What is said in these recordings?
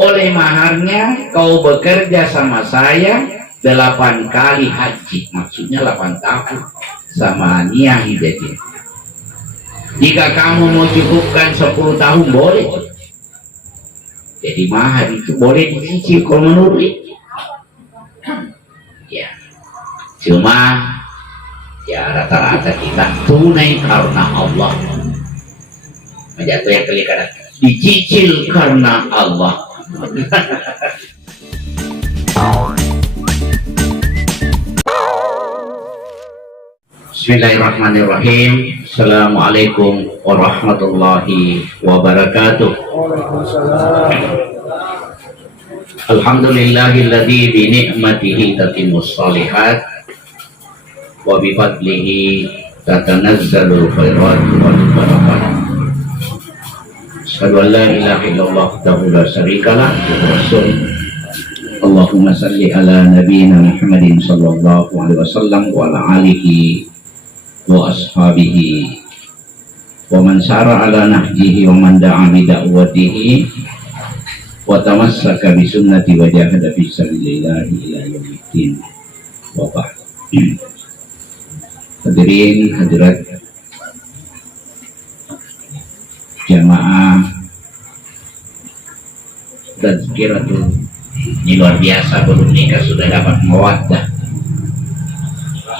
oleh maharnya kau bekerja sama saya 8 kali haji, maksudnya 8 tahun sama niah hidayah. Jika kamu mau cukupkan 10 tahun boleh. Jadi mahar itu boleh dicicil kalau menurut ya. Cuma ya rata-rata kita tunai karena Allah. Menjatuh yang kelihatan dicicil karena Allah. Bismillahirrahmanirrahim. Assalamualaikum warahmatullahi wabarakatuh. Alhamdulillahilladzi bi ni'matihi tatimmus shalihat wa bi fadlihi tatanazzalul khairat wal barakat. Asyhadu an la ilaha illallah wahdahu la syarikalah wa rasul. Allahumma salli ala nabiyyina Muhammadin sallallahu alaihi wasallam wa ala alihi wa ashabihi wa man sara ala nahjihi wa man da'a bi da'watihi wa tamassaka bi sunnati wa jahada fi sabilillah ila yaumiddin. Wa ba'd. Hadirin hadirat jamaah tazkiratul, ini luar biasa, belum nikah sudah dapat mawaddah.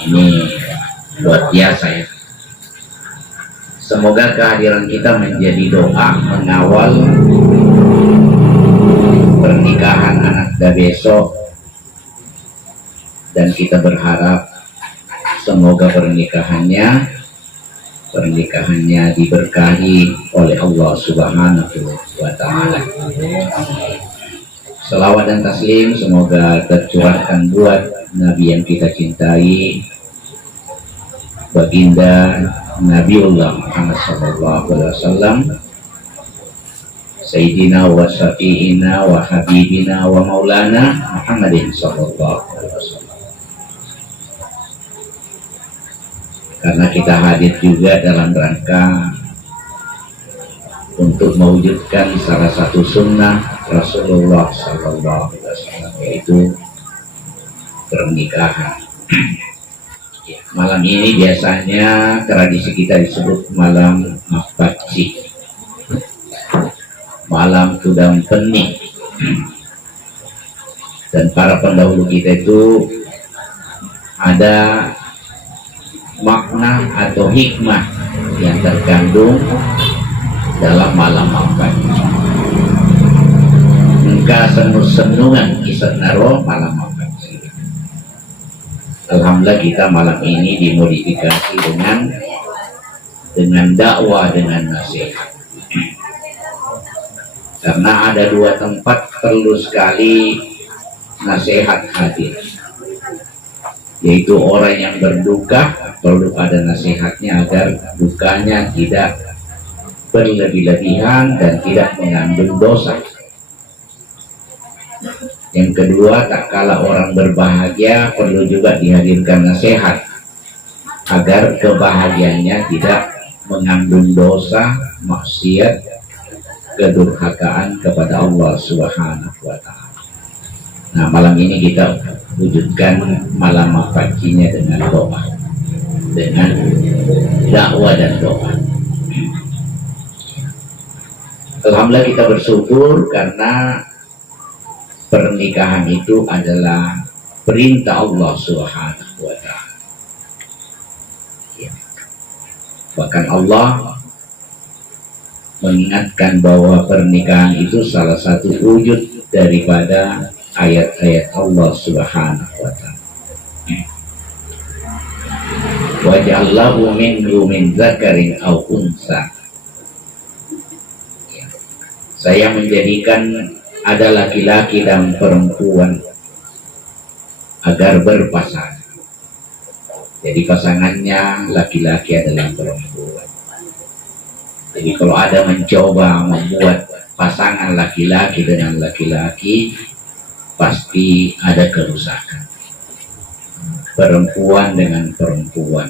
Ini luar biasa ya. Semoga kehadiran kita menjadi doa mengawal pernikahan anak kita besok, dan kita berharap semoga pernikahannya diberkahi oleh Allah Subhanahu wa Ta'ala. Salawat dan taslim semoga tercurahkan buat Nabi yang kita cintai, baginda Nabiullah Muhammad sallallahu alaihi wasallam, Sayyidina wa Syafi'ina wa Habibina wa Maulana Muhammadin sallallahu alaihi wasallam. Karena kita hadir juga dalam rangka untuk mewujudkan salah satu sunnah Rasulullah sallallahu alaihi wasallam, yaitu pernikahan. Malam ini biasanya tradisi kita disebut malam Mafaci, malam tudang pening. Dan para pendahulu kita itu ada makna atau hikmah yang terkandung dalam malam Mafaci. Engkau senung-senungan kisah naro malam Mafaci. Alhamdulillah kita malam ini dimodifikasi dengan dakwah, dengan nasihat. Karena ada 2 tempat perlu sekali nasihat hadir, yaitu orang yang berduka perlu ada nasihatnya agar dukanya tidak berlebih-lebihan dan tidak mengandung dosa. Yang kedua, tak kala orang berbahagia perlu juga dihadirkan nasihat agar kebahagiaannya tidak mengandung dosa, maksiat, kedurhakaan kepada Allah Subhanahu wa Ta'ala. Nah, malam ini kita wujudkan malam Mafacinya dengan doa, dengan dakwah dan doa. Alhamdulillah kita bersyukur karena pernikahan itu adalah perintah Allah Subhanahu wa Ta'ala. Bahkan Allah mengingatkan bahwa pernikahan itu salah satu wujud daripada ayat-ayat Allah Subhanahu wa Ta'ala. Waja'allahu min zakarin aw unsa. Saya menjadikan ada laki-laki dan perempuan agar berpasangan. Jadi pasangannya laki-laki adalah perempuan. Jadi kalau ada mencoba membuat pasangan laki-laki dengan laki-laki, pasti ada kerusakan. Perempuan dengan perempuan,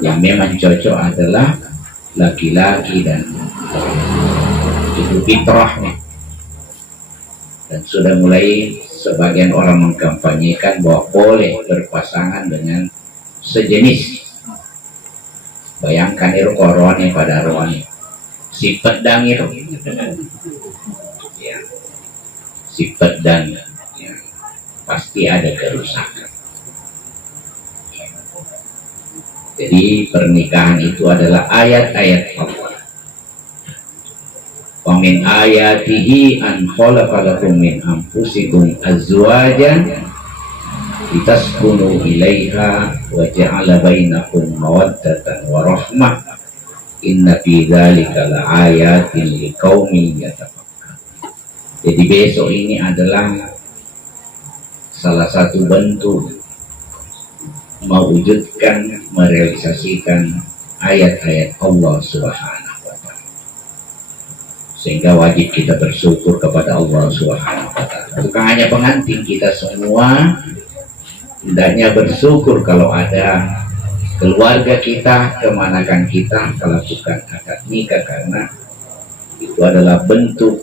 yang memang cocok adalah laki-laki dan perempuan. Itu fitrahnya. Dan sudah mulai sebagian orang mengkampanyekan bahwa boleh berpasangan dengan sejenis. Bayangkan itu korone pada rohani, si pedang itu, ya, si pedang, ya, pasti ada kerusakan. Jadi pernikahan itu adalah ayat-ayat Allah. Wa min ayatihi an khalaqa lakum min anfusikum azwajan litaskunu ilaiha wa ja'ala bainakum mawaddatan wa rahmah inna fi dzalika laayatin liqaumin yatafakkarun. Jadi besok ini adalah salah satu bentuk mewujudkan, merealisasikan ayat-ayat Allah Subhanahu wa Ta'ala. Sehingga wajib kita bersyukur kepada Allah Subhanahu wa Ta'ala. Bukan hanya pengantin, kita semua hendaknya bersyukur kalau ada keluarga kita, kemanakan kita melakukan akad nikah, karena itu adalah bentuk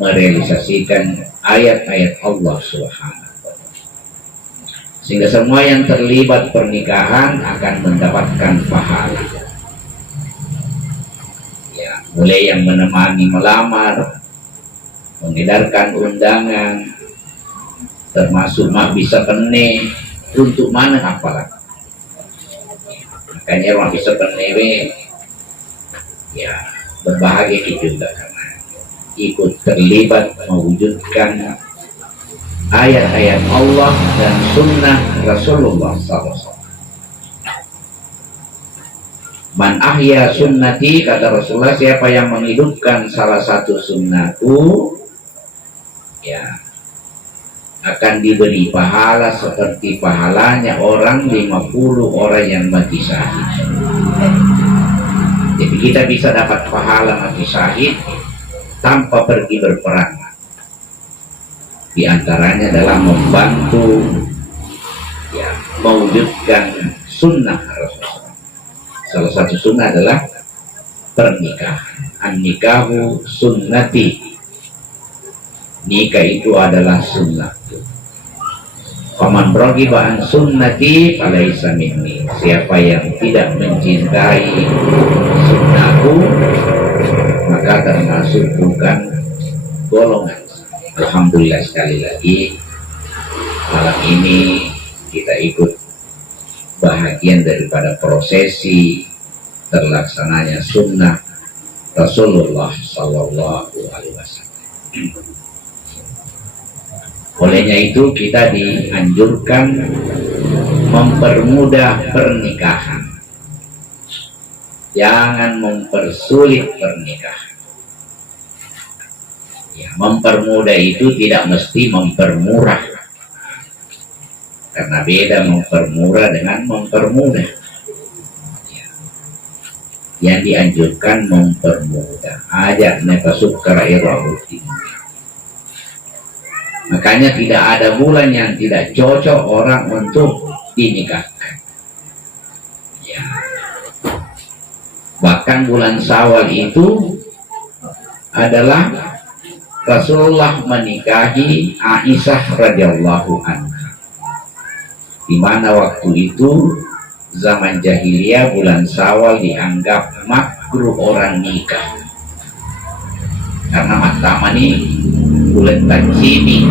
merealisasikan ayat-ayat Allah Subhanahu. Sehingga semua yang terlibat pernikahan akan mendapatkan pahala. Ya, mulai yang menemani melamar, mengedarkan undangan, termasuk mak bisa pene untuk mana apalah. Makanya mak bisa pene, ya berbahagia juga karena ikut terlibat mewujudkan ayat-ayat Allah dan sunnah Rasulullah SAW. Man ahya sunnati, kata Rasulullah, siapa yang menghidupkan salah satu sunnahku, ya akan diberi pahala seperti pahalanya orang 50 orang yang mati syahid. Jadi kita bisa dapat pahala mati syahid tanpa pergi berperang. Di antaranya adalah membantu, ya, mewujudkan sunnah Rasulullah. Salah satu sunnah adalah pernikahan. An-nikahu sunnati. Nikah itu adalah sunnah. Faman raghiba an sunnati falaysa minni. Siapa yang tidak mencintai sunnahku, maka termasuk bukan golongan. Alhamdulillah, sekali lagi malam ini kita ikut bahagian daripada prosesi terlaksananya sunnah Rasulullah Sallallahu Alaihi Wasallam. Olehnya itu kita dianjurkan mempermudah pernikahan, jangan mempersulit pernikahan. Ya, mempermudah itu tidak mesti mempermurah, karena beda mempermurah dengan mempermudah. Ya. Yang dianjurkan mempermudah. Ajak nepasuk karairahuti. Makanya tidak ada bulan yang tidak cocok orang untuk dinikahkan. Ya. Bahkan bulan Syawal itu adalah Rasulullah menikahi Aisyah radhiyallahu anha. Di mana waktu itu zaman jahiliyah bulan Syawal dianggap makruh orang nikah. Karena matama ini bulan Tacibi.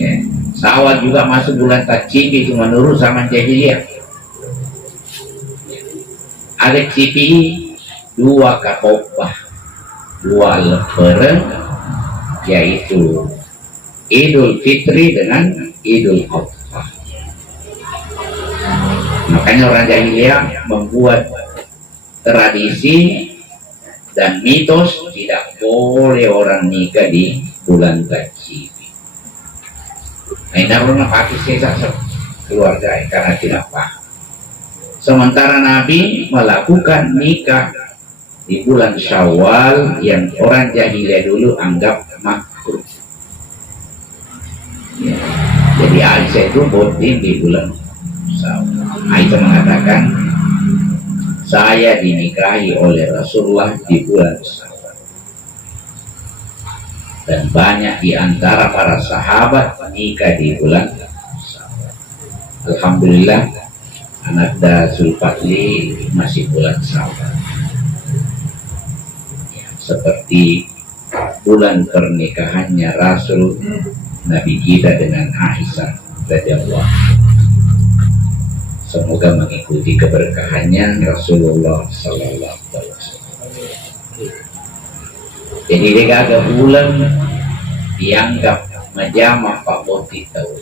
Ya. Syawal juga masuk bulan Tacibi itu menurut zaman jahiliyah. Ada cipi dua kakobah, dua lebaran, yaitu Idul Fitri dengan Idul Adha. Makanya orang jahiliyah membuat tradisi dan mitos tidak boleh orang nikah di bulan Tacibi. Nah, ini orang pakai sisa keluarga karena tidak paham. Sementara Nabi melakukan nikah di bulan Syawal yang orang jahiliyah dulu anggap makruh. Ya. Jadi Aisyah itu voting di bulan Syawal. Aisyah mengatakan, saya dinikahi oleh Rasulullah di bulan Syawal. dan banyak di antara para sahabat menikah di bulan Syawal. Alhamdulillah, Ananda Zulfadli masih bulan Syawal. Ya, seperti bulan pernikahannya Rasul Nabi kita dengan Aisyah radhiyallahu anha. Semoga mengikuti keberkahannya Rasulullah sallallahu alaihi wasallam. Jadi dia agak bulan dianggap majama Pak Boti tahu.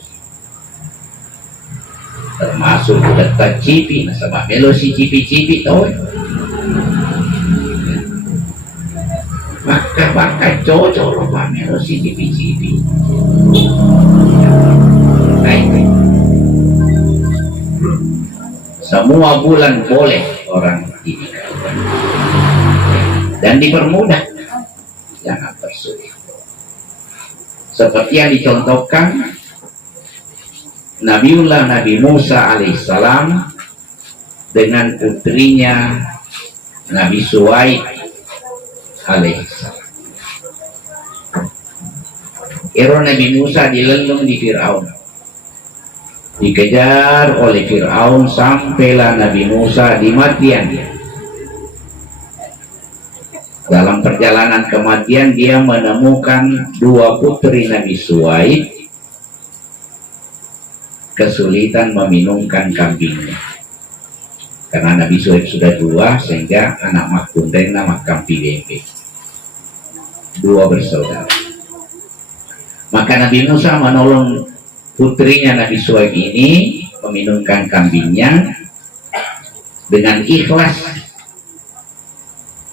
Termasuk dekat cipi, nasabah melosi cipi-cipi tahu. Maka cocok lupa melosi cipi-cipi. Semua bulan boleh orang dinikahkan dan dipermudah, jangan bersulit. Seperti yang dicontohkan Nabi Musa alaihissalam dengan putrinya Nabi Suwaid alaihissalam. Nabi Musa dilelung di Fir'aun, dikejar oleh Fir'aun sampailah Nabi Musa di Madian. Dalam perjalanan ke Madian dia menemukan dua putri Nabi Suwaid kesulitan meminumkan kambingnya, karena Nabi Suwaid sudah tua sehingga anak makundeng nama kampi bebe, dua bersaudara. Maka Nabi Musa menolong putrinya Nabi Suwaid ini meminumkan kambingnya dengan ikhlas,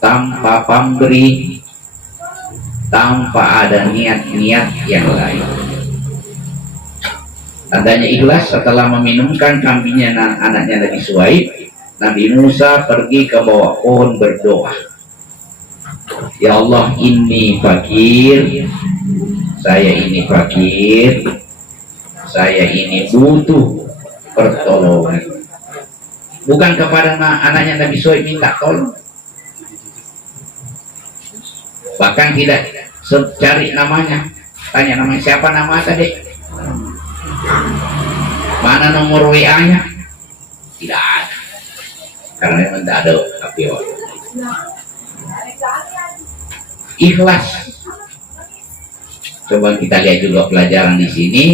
tanpa pamrih, tanpa ada niat-niat yang lain. Tandanya ikhlas, setelah meminumkan kambingnya anaknya Nabi Suwaid, Nabi Musa pergi ke bawah pohon berdoa, ya Allah, ini fakir, saya ini fakir, saya ini butuh pertolongan. Bukan kepada anaknya Nabi Suwaid minta tolong, bahkan tidak cari namanya, tanya namanya siapa, nama tadi, mana nomor WA-nya, tidak ada, karena memang tidak ada APO. Ikhlas. Coba kita lihat juga pelajaran di sini.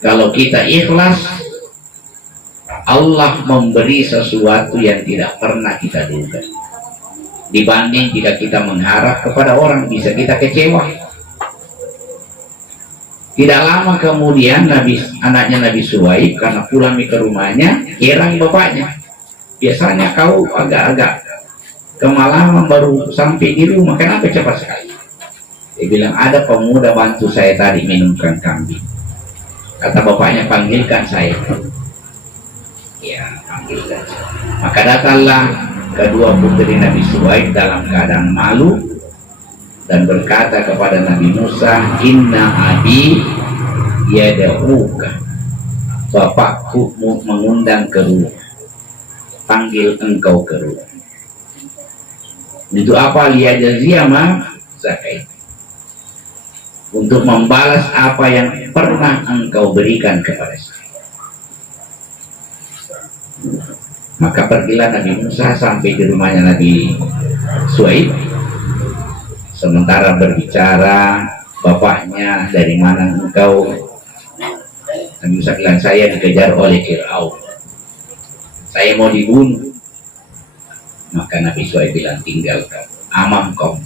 Kalau kita ikhlas, Allah memberi sesuatu yang tidak pernah kita duga. Dibanding jika kita mengharap kepada orang, bisa kita kecewa. Tidak lama kemudian anaknya Nabi Suwaid karena pulang ke rumahnya, heran bapaknya. Biasanya kau agak-agak kemalaman baru sampai di rumah, kenapa cepat sekali? Dia bilang, ada pemuda bantu saya tadi minumkan kambing. Kata bapaknya, panggilkan saya. Ya, panggilkan saya. Maka datanglah kedua putri Nabi Suwaid dalam keadaan malu dan berkata kepada Nabi Musa, inna abi yad'uka, bapakku mengundang ke rumah, panggil engkau ke rumah. Itu apa? Liyajziyah ma zakai, untuk membalas apa yang pernah engkau berikan kepada saya. Maka pergilah Nabi Musa sampai di rumahnya Nabi Suwaid. Sementara berbicara, bapaknya, dari mana engkau? Nabi Musa bilang, saya dikejar oleh Fir'aun, saya mau dibunuh. Maka Nabi Suwaid bilang, tinggalkan, aman kau.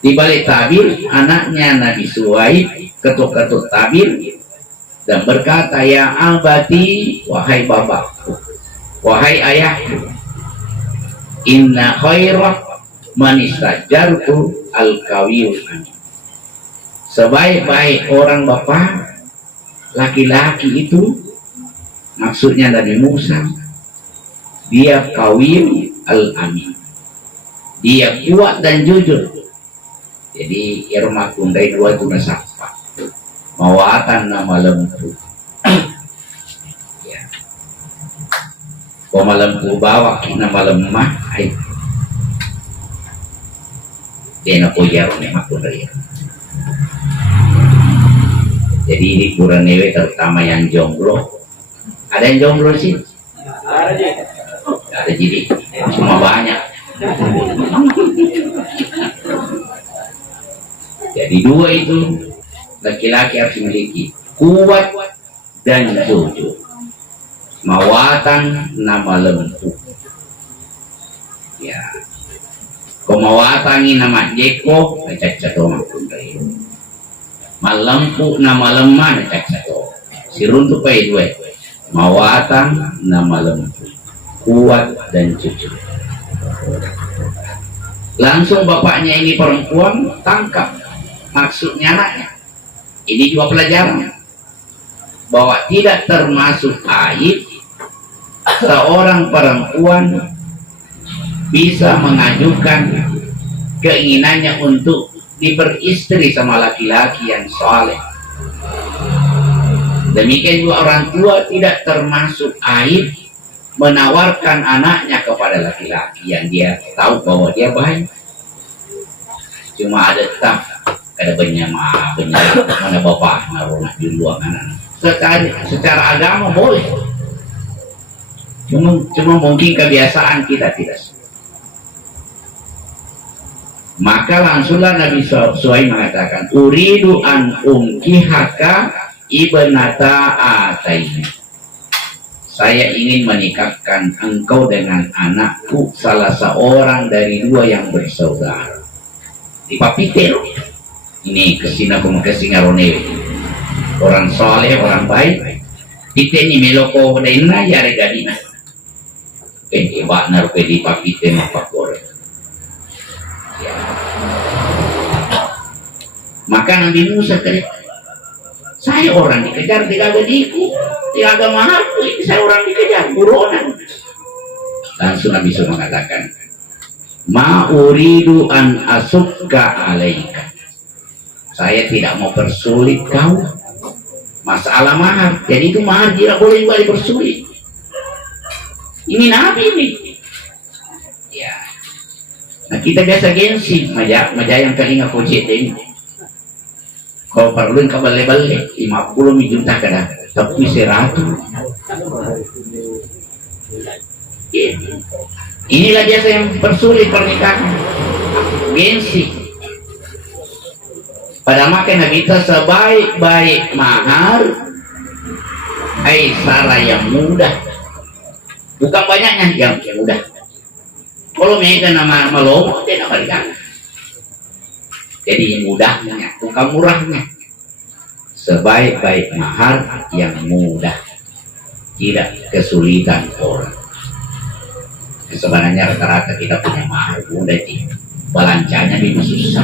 Di balik tabir, anaknya Nabi Suwaid ketuk-ketuk tabir dan berkata, ya abati, wahai bapakku, wahai ayahku, inna khairah manistajartu al-kawiyul amin. Sebaik-baik orang bapak, laki-laki itu, maksudnya Nabi Musa, dia kawiyul al-amin, dia kuat dan jujur. Jadi irma kundai dua itu nasapa mawatan nama lempu. Ya. Kau lempu bawa nama lemah ay. Dia nak pujar ni mak kundai. Jadi di Kuranewe terutama yang jomblo. Ada yang jomblo sih? Ada jadi cuma banyak. Jadi dua itu laki-laki harus memiliki kuat dan jujur. Mawatan nama lempu. Ya. Kumawatan ini nama jeko, cacat-cacat pun dari. Malempu nama lemah, cacat-cacat. Siruntuk pay dua. Mawatan nama lempu. Kuat dan jujur. Langsung bapaknya ini perempuan tangkap maksudnya anaknya. Ini juga pelajaran bahwa tidak termasuk aib seorang perempuan bisa mengajukan keinginannya untuk diberistri sama laki-laki yang soleh. Demikian juga orang tua tidak termasuk aib menawarkan anaknya kepada laki-laki yang dia tahu bahwa dia baik. Cuma ada tak ada benyama mana bapak naruh di ruangan. Secara agama boleh. Cuma mungkin kebiasaan kita tidak. Maka langsunglah Nabi SAW mengatakan, uridu an unkihaka ibnata ataini. Saya ingin menikahkan engkau dengan anakku, salah seorang dari dua yang bersaudara. Di Papiter, ini kesingaronewe. Orang soleh, orang baik. Kita ini meloko dena ya regadina. Iba naruh di Papiter mapakor. Ya. Maka Nabi Musa kata, saya orang dikejar tidak gadiku, tidak maharku, saya orang dikejar buronan. Langsung Nabi Musa mengatakan, ma uridu an asukka alaika. Saya tidak mau persulit kau masalah mahar. Jadi itu mahar tidak boleh juga dipersulit. Ini Nabi ini. Ya. Nah kita biasa gengsi, maja yang telinga kocet ini. Kalau perlu ke balik-balik 50 juta kadang, tapi 100. Ya. Inilah biasa yang persulit pernikahan, gengsi. Padahal makanya kita sebaik-baik mahar, aisara yang mudah, bukan banyaknya yang mudah. Kalau mereka nama malomo, dia nama berikan. Jadi mudahnya, bukan murahnya. Sebaik-baik mahar yang mudah, tidak kesulitan orang. Sebenarnya rata-rata kita punya mahar mudah sih, balancanya lebih susah.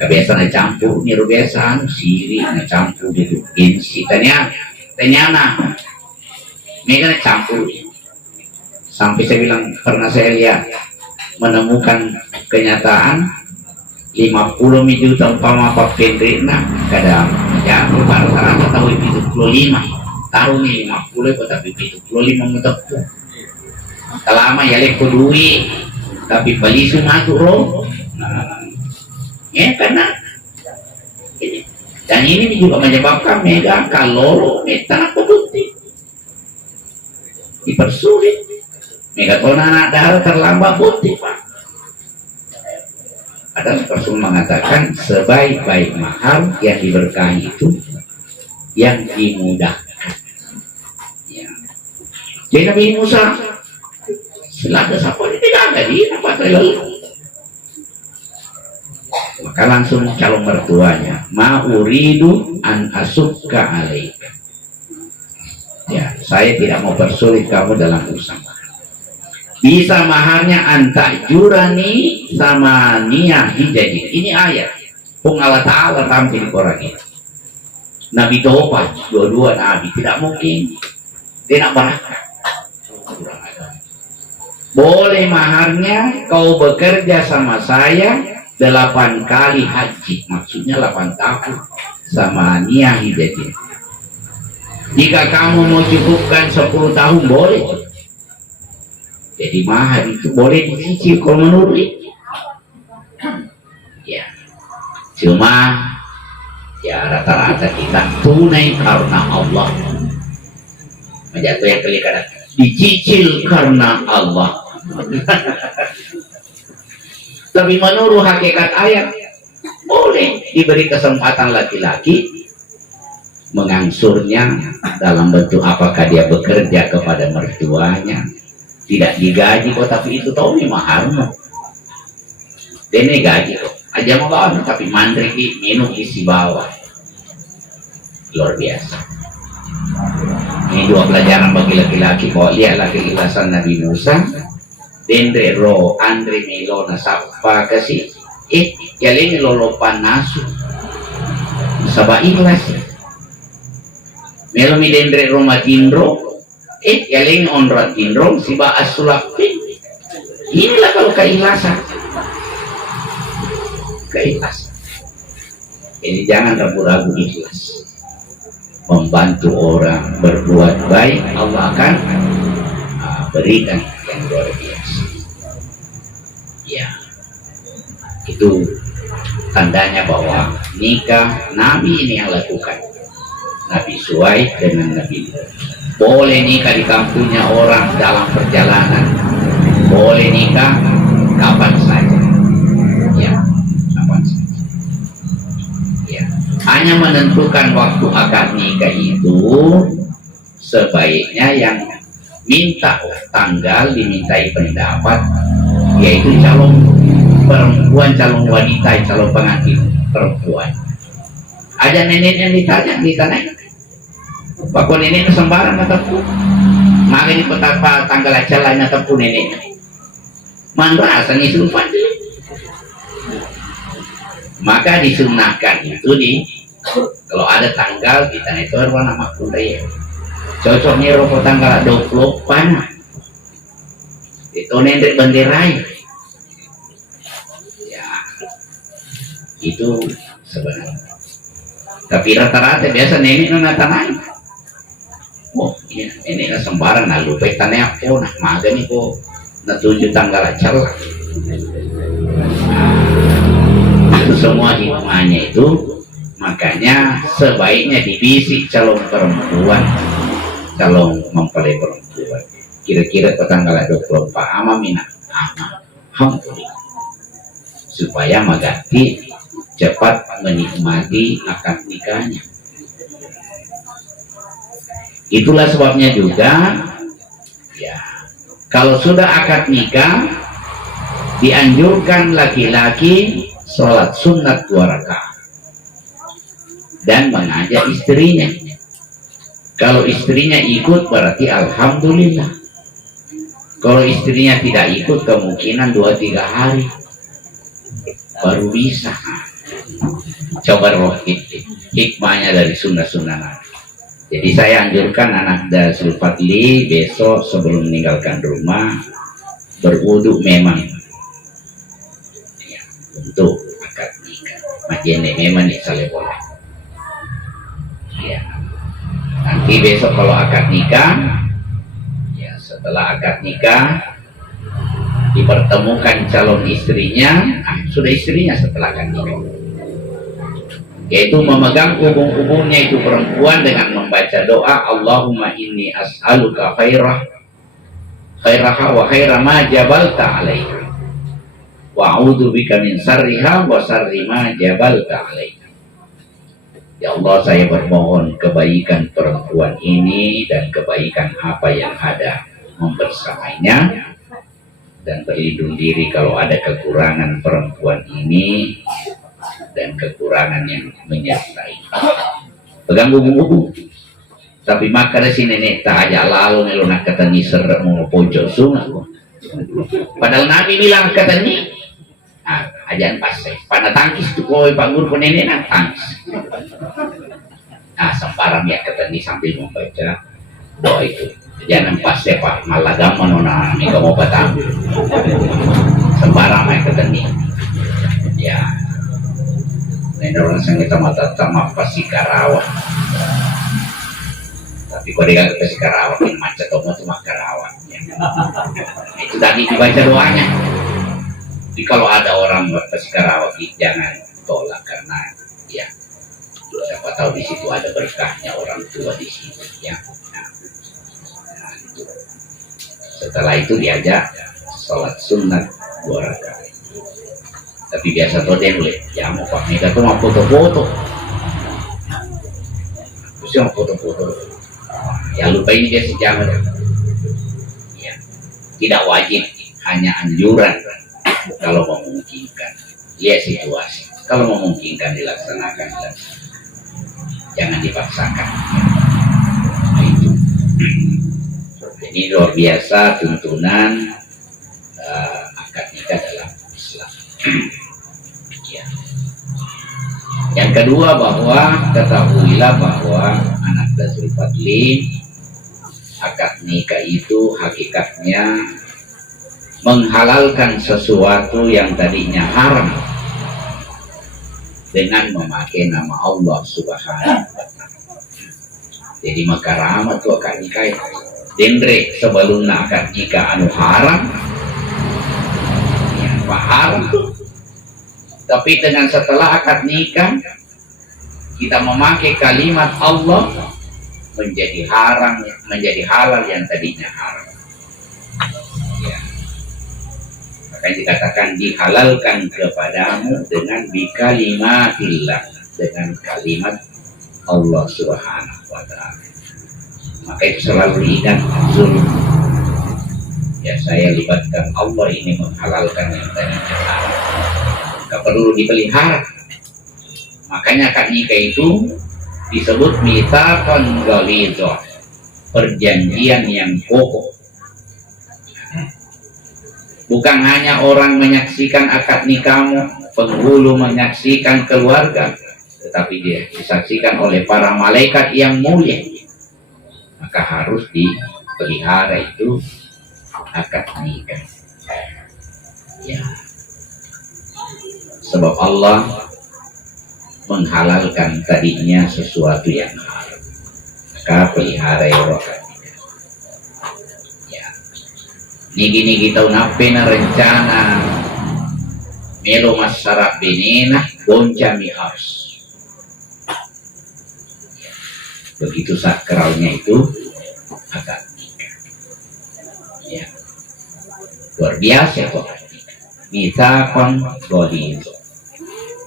Kebiasaan campur, niru biasaan, siri, campur gitu, gengsi. Tanyana, mereka campur. Sampai saya bilang pernah saya lihat menemukan kenyataan 50 juta umpama Pak Kendri kadang ya rata-rata tahu 75 taruh nih 50 tapi 75 mentepu selama ya leko duit tapi beli semua tuh roh ya karena ini. Dan ini juga menyebabkan mega kalau tanah produktif dipersulit. Megaton anak darah terlambat putih Pak. Ada Rasul mengatakan sebaik-baik mahar yang diberkahi itu yang dimudahkan. Ya. Jadi Nabi Musa selada siapa ini tidak ada di tempat lalu. Maka langsung calon mertuanya, ma uridu an asukka alaika. Ya, saya tidak mau persulit kamu dalam urusan. Bisa maharnya antak jurani sama niat hijaji. Ini ayat. Pung Allah Ta'ala tampil Quran ini. Nabi tobat, dua-dua Nabi tidak mungkin. Tidak barakah. Boleh maharnya kau bekerja sama saya 8 kali haji. Maksudnya 8 tahun sama niat hijaji. Jika kamu mau cukupkan 10 tahun boleh. Jadi mahar itu boleh dicicil kalau menurut. Cuma ya rata-rata kita tunai karena Allah, menjatuh yang kelihatan dicicil karena Allah. Tapi menurut hakikat ayat, boleh diberi kesempatan laki-laki mengangsurnya dalam bentuk apakah dia bekerja kepada mertuanya, tidak digaji kok, tapi itu tahu nih maharmu. Ini gaji kok, aja mau bawa tapi mandiri minum isi bawah. Luar biasa. Ini dua pelajaran bagi laki-laki. Bahwa lihatlah keikhlasan Nabi Musa. Dendre ro Andre Milo nasapa kasih. Yaling lolo panasu. Sabah ikhlas. Melo mi dendre ro matindro. Yaling onra tindro siba asulapin. Inilah kalau keikhlasan. Keikhlasan. Ini jangan ragu-ragu ikhlas. Membantu orang berbuat baik, Allah akan berikan yang luar biasa. Ya, itu tandanya bahwa nikah Nabi ini yang lakukan. Nabi Suhaib dengan Nabi Nuh. Boleh nikah di kampungnya orang dalam perjalanan, boleh nikah kapan saja. Ya, kapan saja. Ya, hanya menentukan waktu akad nikah itu sebaiknya yang minta tanggal dimintai pendapat, yaitu calon perempuan, calon wanita, calon pengantin perempuan. Ada neneknya ditanya, bakal nenek sembarang ataupun maka ini petapa tanggal acaranya ataupun neneknya mandra asal sulfan. Maka disunahkan itu kalau ada tanggal kita itu warna makul ya. Cocoknya rokok tanggal 20 panah. Itu nendek benderai. Ya, itu sebenarnya. Tapi rata-rata biasa nenek nona tanah. Oh iya, nenek sembarang nah lupa tanah apa nah maga nih kok natuju tanggal acar. Itu semua hikmahnya itu, makanya sebaiknya dibisik calon perempuan, calon mempelai perempuan. Kira-kira ke tanggal 24 amamina supaya magati cepat menikmati akad nikahnya. Itulah sebabnya juga ya, kalau sudah akad nikah dianjurkan laki-laki sholat sunat 2 rakaat dan mengajak istrinya. Kalau istrinya ikut berarti alhamdulillah. Kalau istrinya tidak ikut kemungkinan 2-3 hari baru bisa. Coba roh hikmahnya dari sunnah-sunnah Nabi. Jadi saya anjurkan anak Dasul Fadli besok sebelum meninggalkan rumah berwudu memang ya, untuk akad nikah. Majene memang nih saleh boleh. Ya. Nanti besok kalau akad nikah, ya setelah akad nikah dipertemukan calon istrinya, sudah istrinya setelah akad nikah. Yaitu memegang hubung-hubungnya itu perempuan dengan membaca doa Allahumma inni as'aluka khairaha wa khaira ma jabalta alaiha wa a'udzubika min sarriha wa sarri ma jabalta alaiha. Ya Allah, saya bermohon kebaikan perempuan ini dan kebaikan apa yang ada membersamainya, dan berlindung diri kalau ada kekurangan perempuan ini dan kekurangan yang menyertai. Pegang hubung-hubung. Tapi maka dari sini nenek tak aja lalu nelo nak kata ni serap mau pojok sungai. Padahal Nabi bilang kata ni, ajaan pasai. Pada tangkis tu koi panggul pun nenek nak tangkis. Sembarang ya kata ni sambil membaca doa itu. Jangan pasai pak malagama nona ni kamu patang. Sembarang ya kata ni. Ya. Nenek orang sang kita mata tamak pasti Karawang. Tapi kalau dia kasih Karawang yang macet tomat cuma Karawang. Ya. Itu tadi dibaca doanya. Jadi kalau ada orang buat kasih Karawang, jangan tolak karena ya siapa tahu di situ ada berkahnya orang tua di situ ya. Nah, itu. Setelah itu diajak sholat sunat 2 rakaat. Tapi biasa tuh dia boleh ya mau Pak Mega tuh mau foto-foto, terus mau foto-foto. Ya lupa ini dia sejaman ya. Tidak wajib, hanya anjuran kalau memungkinkan. Ya situasi. Kalau memungkinkan dilaksanakan. Jangan dipaksakan. Nah, itu. Ini luar biasa tuntunan akad nikah dalam Islam. Ya. Yang kedua bahwa ketahuilah bahwa anak Dasul Fadli akad nikah itu hakikatnya menghalalkan sesuatu yang tadinya haram dengan memakai nama Allah Subhanahu wa Ta'ala. Jadi maka rahmat tu akad nikah dendre sebelum akad nikah anu haram yang haram tu. Tapi dengan setelah akad nikah kita memakai kalimat Allah menjadi haram, menjadi halal yang tadinya haram. Ya. Maka dikatakan dihalalkan kepadamu dengan bikalimatillah, dengan kalimat Allah Subhanahu wa Ta'ala. Maka itu selalu diingat zulm. Ya saya libatkan Allah ini menghalalkan yang tadinya haram. Maka perlu dipelihara. Makanya akad nikah itu disebut mitsaqan ghalidha, perjanjian yang kokoh. Bukan hanya orang menyaksikan akad nikahmu, penghulu menyaksikan keluarga, tetapi dia disaksikan oleh para malaikat yang mulia. Maka harus dipelihara itu akad nikah. Ya. Sebab Allah menghalalkan tadinya sesuatu yang haram. Maka pelihara akad nikah. Ya. Nigi kita unapin rencana melo masyarakat benena goncami harus. Begitu sakralnya itu akad nikah. Ya. Luar biasa kok. Mitsaqan ghalidha,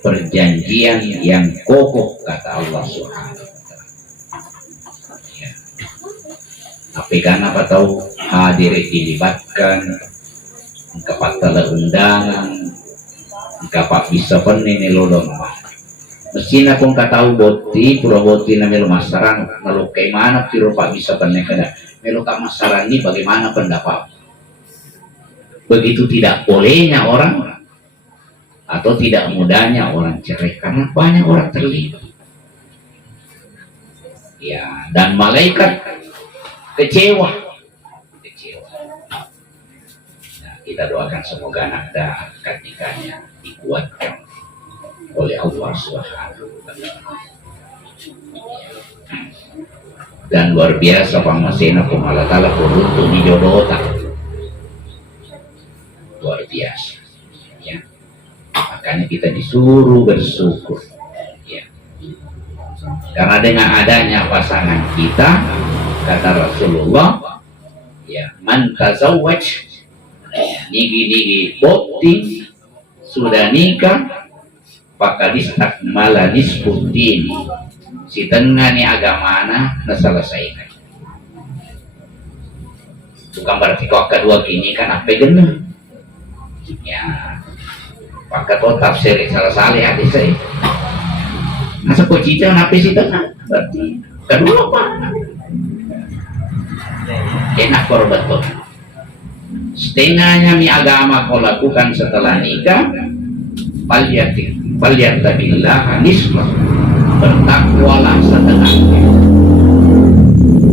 perjanjian yang kokoh kata Allah Subhanahu wa Ta'ala. Ya. Tapi karena apa tahu hadir dilibatkan, kapat tala undangan, kapat bisa pening lodong. Mesin akong katahu boti, pura boti na melo masaran, lalu kaimanap tiro pak bisa pening kada. Melo ka masaran ini bagaimana pendapat? Begitu tidak bolehnya orang atau tidak mudahnya orang cerai karena banyak orang terlibat. Ya, dan malaikat kecewa. Nah, kita doakan semoga anak akad nikahnya dikuatkan oleh Allah Subhanahu wa Ta'ala. Dan luar biasa pamasena kumala tala kuruntu di jodotan. Luar biasa. Ya. Makanya kita disuruh bersyukur. Ya. Karena dengan adanya pasangan kita, kata Rasulullah, ya, man tazawwaj, nigi bokti sudah nikah, pakadistak malanis putin, si tengah ni agamana na selesaikan. Bukan berarti kau kedua kini kan apa genah. Ya, pakai kau tafsir salah hadis saya. Masa kau cita napi sih tengah berarti kedua apa? Enak korban tuh. Setengahnya mi agama kau lakukan setelah nikah, Falyattabillah nisbah, bertakwalah setengahnya.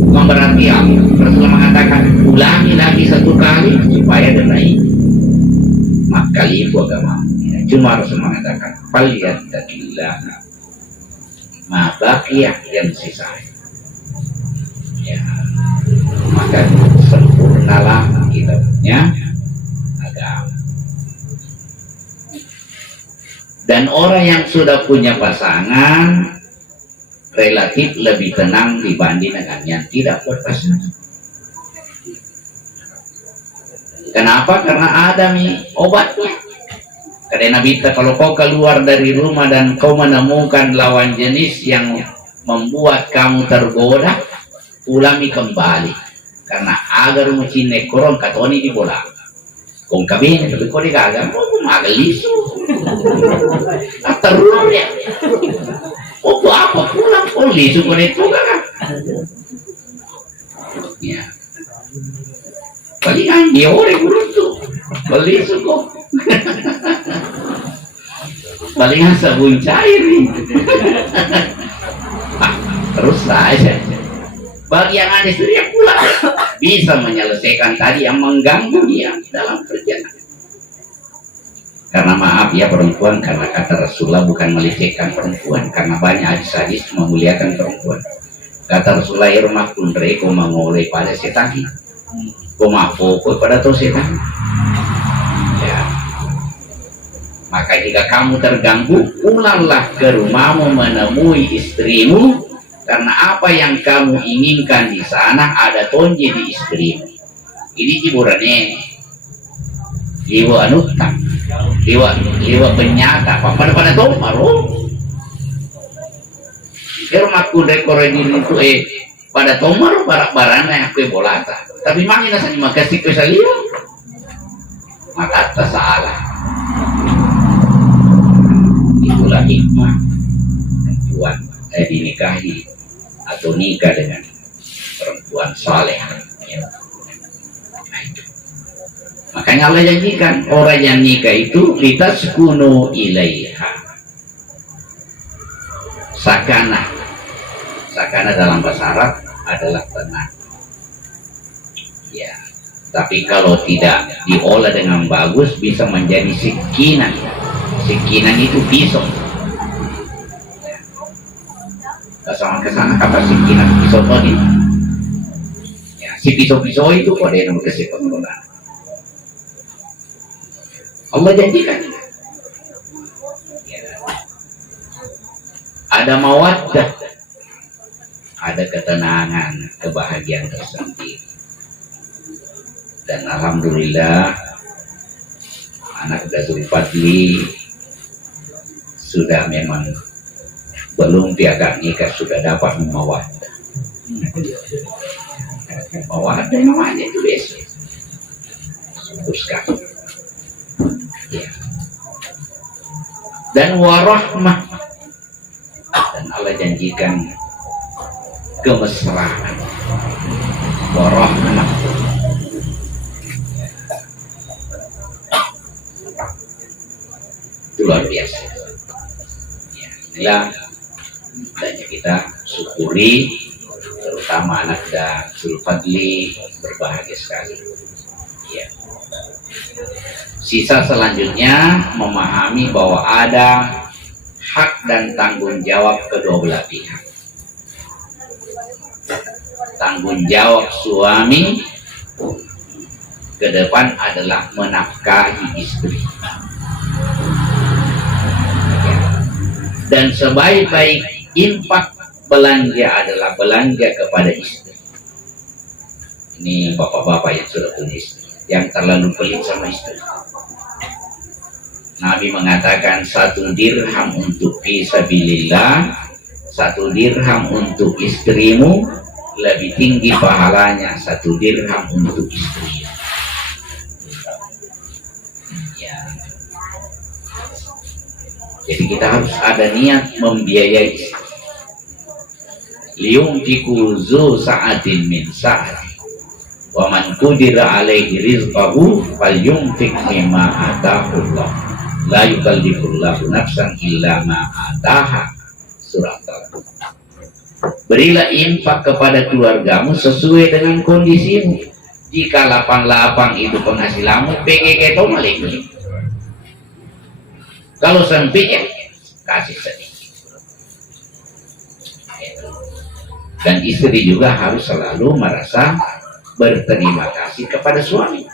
Bukan berarti Rasulullah mengatakan ulangi lagi satu kali supaya denai kali itu agama. Cuma Rasul mengatakan falyattabillah ma baqiya yang sisa. Ya, maka sempurnalah kita punya agama. Dan orang yang sudah punya pasangan relatif lebih tenang dibanding dengan yang tidak berpasangan. Kenapa? Karena ada nih obatnya. Karena Nabi, kalau kau keluar dari rumah dan kau menemukan lawan jenis yang membuat kamu tergoda, ulangi kembali. Karena agar mencine koron katoni di bola. Kung kabin, tapi kau digagal, mau magaliso. Terus ya. Oh, apa pulang? Oh, liso ko nito ka. Ya. Palingan dia orang kurang tu. Baliso ko. Palingan sabun cair nih. Terus saja. Bagi yang ada istri yang pulang bisa menyelesaikan tadi yang mengganggu dia dalam perjalanan. Karena maaf ya perempuan, karena kata Rasulullah bukan melecehkan perempuan, karena banyak hadis-hadis memuliakan perempuan. Kata Rasulullah, irmah kundre ko mangoleh pada setan, ko mafoko pada to setan. Ya. Maka jika kamu terganggu, pulanglah ke rumahmu menemui istrimu, karena apa yang kamu inginkan di sana ada tonje di istrimu. Ini hiburannya, liwa anutang. Liwa penyata pada tuh maru kira maku dekorasi itu pada tomar barak-barana aku bolata tapi mangi nasa makasih ke saliwa maka atas salah. Itulah hikmah perempuan dinikahi atau nikah dengan perempuan saleh ya. Makanya Allah janjikan orang yang nikah itu litaskunu ilaiha. Sakana dalam bahasa Arab adalah tenang. Ya, tapi kalau tidak diolah dengan bagus bisa menjadi sikinan. Sikinan itu pisau. Kesana kata sikinan pisau tadi. Ya, si pisau-pisau itu kode yang berkesi pengelolaan. Allah janjikan ya. Ada mawaddah, ada ketenangan, kebahagiaan tersendiri. Dan alhamdulillah anak Datul Fadli sudah memang belum piagam nikah sudah dapat mawaddah. Mawaddah namanya itu biasa. Teruskan. Ya. Dan warahmah, dan Allah janjikan kemesraan, warahmah. Itu luar biasa ya. Inilah hendaknya kita syukuri, terutama anak Datul Fadli berbahagia sekali ya. Sisa selanjutnya memahami bahwa ada hak dan tanggung jawab kedua belah pihak. Tanggung jawab suami ke depan adalah menafkahi istri. Dan sebaik-baik infak belanja adalah belanja kepada istri. Ini bapak-bapak yang sudah punya istri, yang terlalu pelit sama istri. Nabi mengatakan 1 dirham untuk fisabilillah, 1 dirham untuk istrimu lebih tinggi pahalanya 1 dirham untuk istri. Ya. Jadi kita harus ada niat membiayai istri. Liyunfiqu zu sa'atin min sa'ati wa man qudira alaihi rizqahu falyunfiq mimma ataahu Allah. La yukallifullahu nafsan illa ma ataha. Surah Al-Baqarah. Berilah infak kepada keluargamu sesuai dengan kondisimu. Jika lapang-lapang itu penghasilanmu, PGK itu malik. Kalau sempit ya kasih sedikit. Dan istri juga harus selalu merasa berterima kasih kepada suami.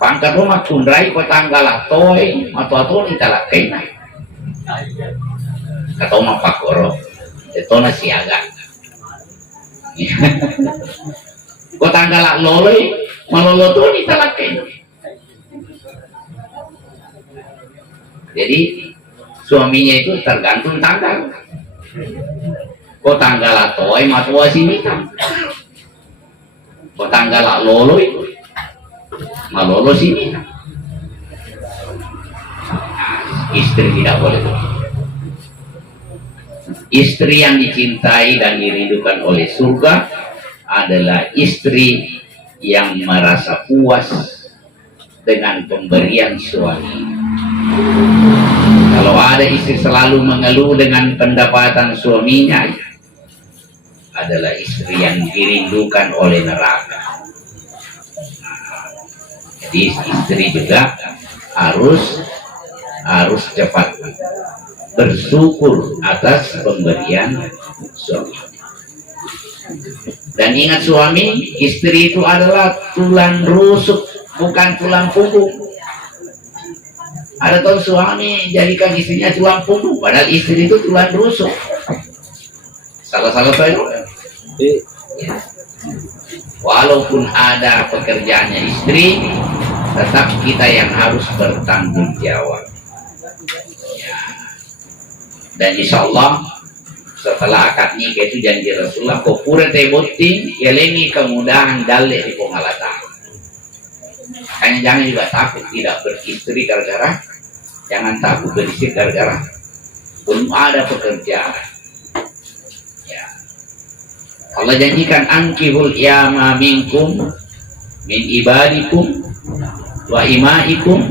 Pangkat rumah kundrai ko tanggal atoy atau ni talakay na. Atau mah pakoro itu nasi agak kok tanggal loloi malolo tuh ditalakin. Jadi suaminya itu tergantung tanggal. Kok tanggal toy matua sini kan. Kok tanggal loloi malolo sini. Istri tidak boleh. Istri yang dicintai dan dirindukan oleh surga adalah istri yang merasa puas dengan pemberian suami. Kalau ada istri selalu mengeluh dengan pendapatan suaminya, adalah istri yang dirindukan oleh neraka. Jadi istri juga harus cepat bersyukur atas pemberian suami. Dan ingat suami, istri itu adalah tulang rusuk, bukan tulang punggung. Ada tahu suami jadikan istrinya tulang punggung, padahal istri itu tulang rusuk. Salah-salah itu. Walaupun ada pekerjaannya istri, tetap kita yang harus bertanggung jawab. Dan insya Allah setelah akad nikah itu janji Rasulullah kau pura tebotin yalengi kemudahan dalek di pengalatan. Makanya jangan juga takut tidak beristri gara-gara, jangan takut beristri gara-gara belum ada pekerjaan. Ya. Allah janjikan ankihul yama minkum min ibadikum wa imaikum.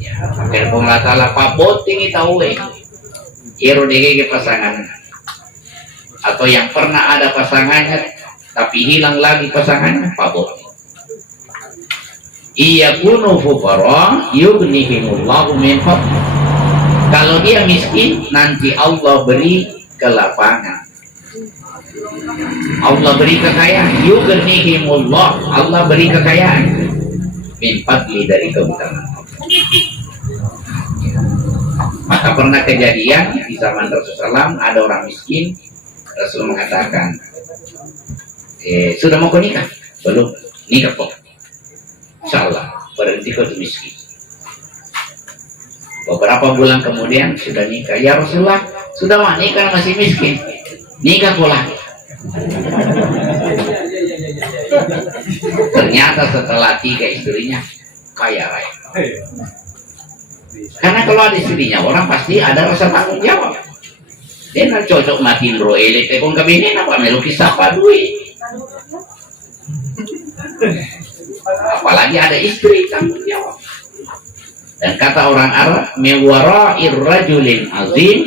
Ya, akhir pengalatan paboting itawe. Iro DG pasangan atau yang pernah ada pasangannya tapi hilang lagi pasangannya pabot. Iya kunu fuqara yughnihimullahu min fadli. Kalau dia miskin nanti Allah beri kelapangan. Allah beri kekayaan, yughnihimullah, Allah beri kekayaan min fadli dari keutamaan. Maka pernah kejadian di zaman Rasulullah SAW ada orang miskin. Rasul mengatakan, sudah mau kau nikah? Belum, nikah kok. Insya Allah berhenti kau miskin. Beberapa bulan kemudian sudah nikah. Ya Rasulullah, sudah mau nikah masih miskin. Nikah pula. Ternyata setelah 3 istrinya kaya raya. Karena kalau ada istrinya orang pasti ada rasa tanggung jawab. Dia nak cocok mati bro elit ekong kabinin apa melukis apa duit. Apalagi ada istri tanggung jawab. Dan kata orang Arab, mewara'ir rajulin azim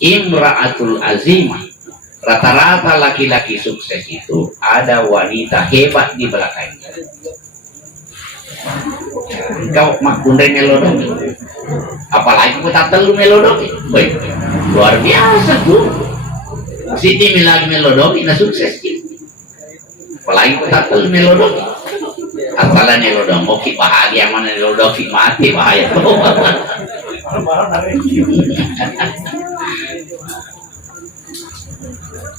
imra'atul azimah. Rata-rata laki-laki sukses itu ada wanita hebat di belakangnya. Kau makundai melodong, apalagi kita telu melodong, luar biasa tuh. Siti milag melodong, ina sukses gitu. Apalagi kita telu melodong, asalan melodong, oke bahagia mana melodong, mati bahaya tuh.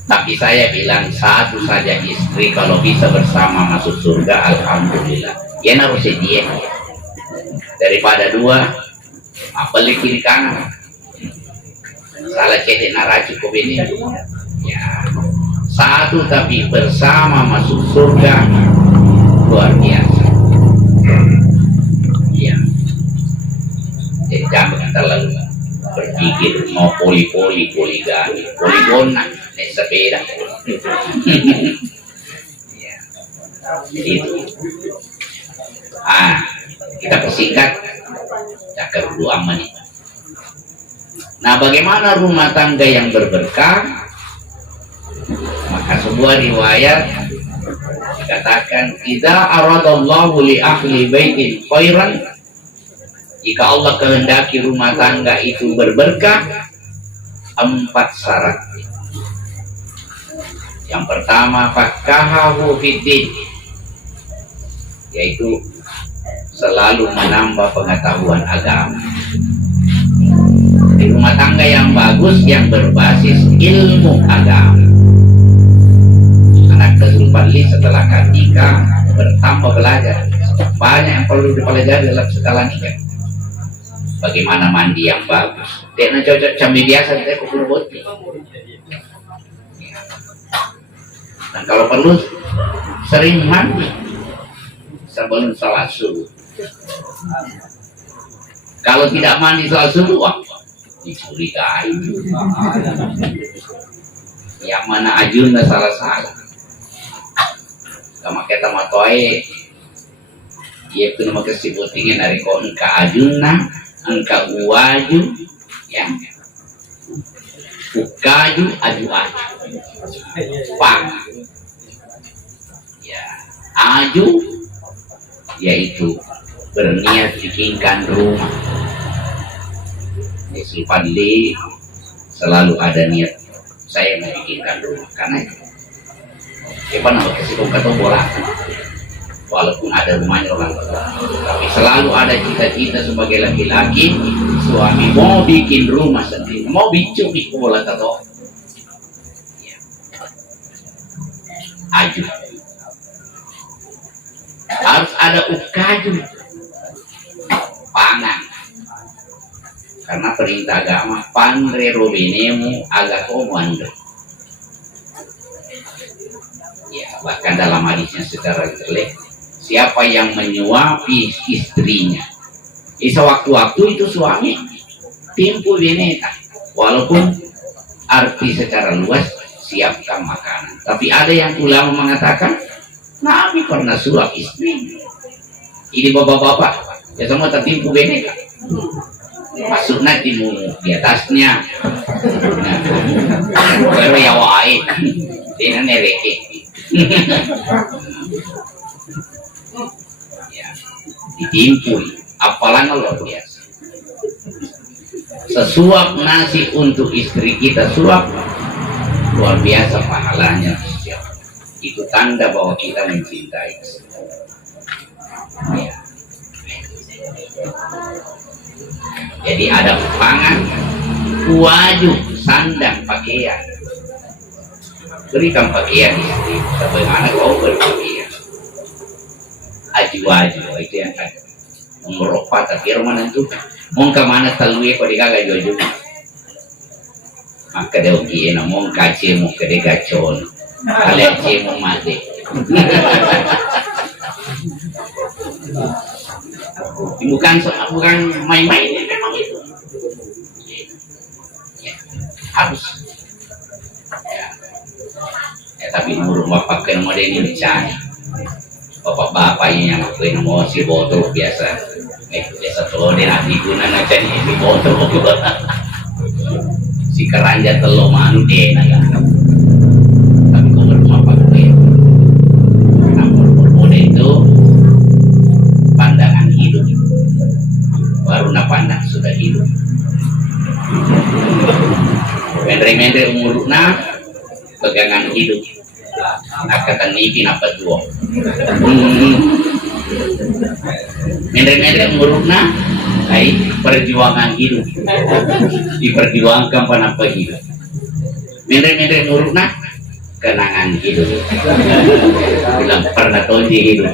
Tapi saya bilang satu saja istri kalau bisa bersama masuk surga, alhamdulillah. Ya harus dia daripada 2 apalagi kiri kanan salah cedek nara cukup ini ya 1 tapi bersama masuk surga luar biasa ya. Jadi jangan terlalu berpikir mau poligami poligona sepeda ya itu. Kita persingkat cakap 2 menit. Nah, bagaimana rumah tangga yang berberkah? Maka sebuah riwayat dikatakan, "Idza aradallahu li ahli baitin khairan", jika Allah kehendaki rumah tangga itu berberkah, 4 syarat. Yang pertama, faqahahu fiddin, yaitu selalu menambah pengetahuan agama. rumah tangga yang bagus yang berbasis ilmu agama. Anak Zulfadli setelah nikah bertambah belajar, banyak yang perlu dipelajari dalam skala nikah. Bagaimana mandi yang bagus, dia cocok cambi biasa dia kumpul boti. Dan kalau perlu sering mandi sebelum salat subuh. Kalau tidak mandi salat subuh, wah, dicurigai. Yang mana ajunna salah-salah. Kama kita matoy, yaitu nama kesibutingin dari ko engka ajunna, engka uwaju, ya, ukaju, aju-aju, pang, ya, aju, yaitu berniat bikinkan rumah. Zulfadli selalu ada niat saya mau bikinkan rumah karena itu. Nama kesibuk atau bola, walaupun ada rumahnya orang tua, tapi selalu ada cita-cita sebagai laki-laki, suami mau bikin rumah sendiri, mau bikin bola atau ya. Aju harus ada ukaju, pangan, karena perintah agama pandre robinemu agako muando. Ya, bahkan dalam hadisnya secara jelek, siapa yang menyuapi istrinya, sewaktu-waktu itu suami timpul bineka, walaupun arti secara luas siapkan makanan. Tapi ada yang ulama mengatakan Nabi pernah suap istri. Ini bapak-bapak ya semua tertimpu bineka, maksudnya timu di atasnya. Kalau ya wae ini nereke. Ya, ditimpul, apalagi luar biasa. Sesuap nasi untuk istri kita, suap luar biasa pahalanya. Itu tanda bahwa kita mencintai. Ya. Jadi ada pangan, wajib, sandang, pakaian. Berikan pakaian istri sebagaimana kau berpakaian. Aju-aju itu yang kan merokok tapi mana itu mau ke mana talui kau dikaga jojo. Maka dia uji na mau kaci mau ke degacon, kalian cie mau mati. Bukan main-main, memang itu. Ya, harus. Ya, tapi menurut bapak kan model ini dicari bapak-bapaknya yang ngakuin mau si botol biasa biasa telur dia nanti guna ngajari si botol si keranja telur manu deh tapi kok menurut bapak kan namun model itu pandangan hidup baru pandang sudah hidup mendre-mendre umurna pegangan hidup akatan nipin apa tuh mendre-mendre umurna ay perjuangan hidup diperjuangkan panapa hidup mendre-mendre umurna kenangan hidup bilang pernah tonji hidup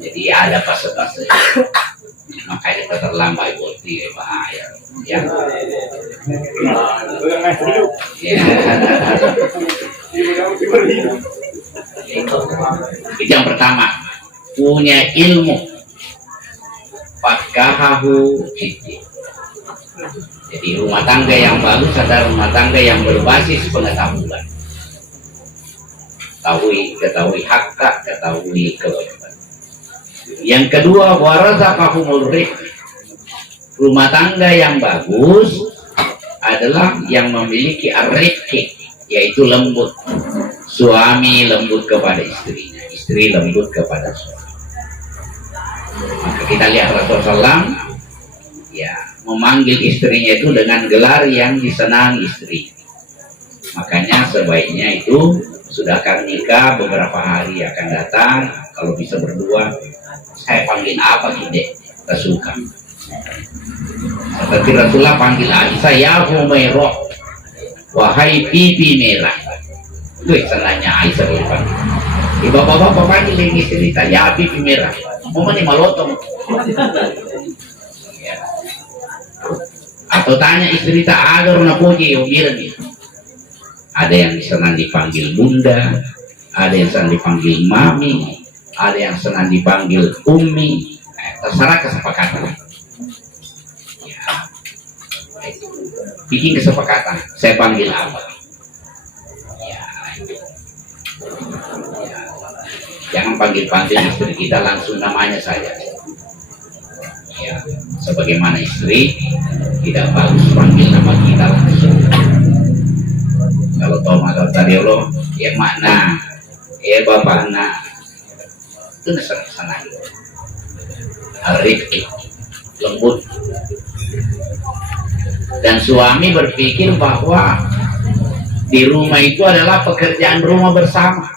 jadi ada fase-fase makanya kita terlambat boti bahaya ya. Itu yang pertama, punya ilmu faqahahu fiddin. Jadi rumah tangga yang bagus adalah rumah tangga yang berbasis pengetahuan, ketahui hak, ketahui kewajiban. Yang kedua, warazaqahumur rizq. Rumah tangga yang bagus adalah yang memiliki ar-rizq, yaitu lembut. Suami lembut kepada istrinya, istri lembut kepada suami. Maka kita lihat Rasulullah ya memanggil istrinya itu dengan gelar yang disenangi istri. Makanya sebaiknya itu sudah akan nikah beberapa hari akan datang Kalau bisa berdua, saya panggil apa tidak suka. Seperti Rasulullah panggil Aisyah, ya Humairah, wahai pipi merah. Itu istilahnya Aisyah lupa. Bapak-bapak panggil ini cerita, ya pipi merah. Mau nih malotong. Ya. Atau tanya istri tak agar napuji bilang nih. Ada yang senang dipanggil bunda, ada yang senang dipanggil mami, ada yang senang dipanggil umi. Terserah kesepakatan. Ya. Bikin kesepakatan. Saya panggil apa? Ya. Ya. Jangan panggil-panggil istri kita langsung namanya saja. Ya. Sebagaimana istri tidak bagus panggil nama kita langsung. Kalau Tom atau Tariolo, ya makna, ya bapak na, itu senang-senang. Rifki, lembut. Dan suami berpikir bahwa di rumah itu adalah pekerjaan rumah bersama.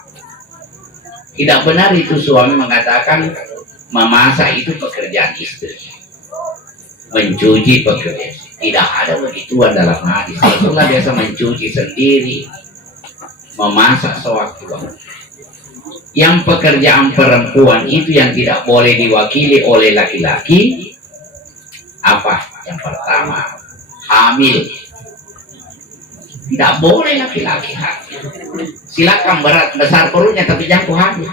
Tidak benar itu suami mengatakan memasak itu pekerjaan istri, mencuci pekerjaan. Tidak ada begituan dalam hadis. Itulah biasa mencuci sendiri, memasak sewaktu-waktu. Yang pekerjaan perempuan itu yang tidak boleh diwakili oleh laki-laki apa? Yang pertama, hamil. Tidak boleh laki-laki hamil. Silakan berat besar perutnya tapi jangan hamil.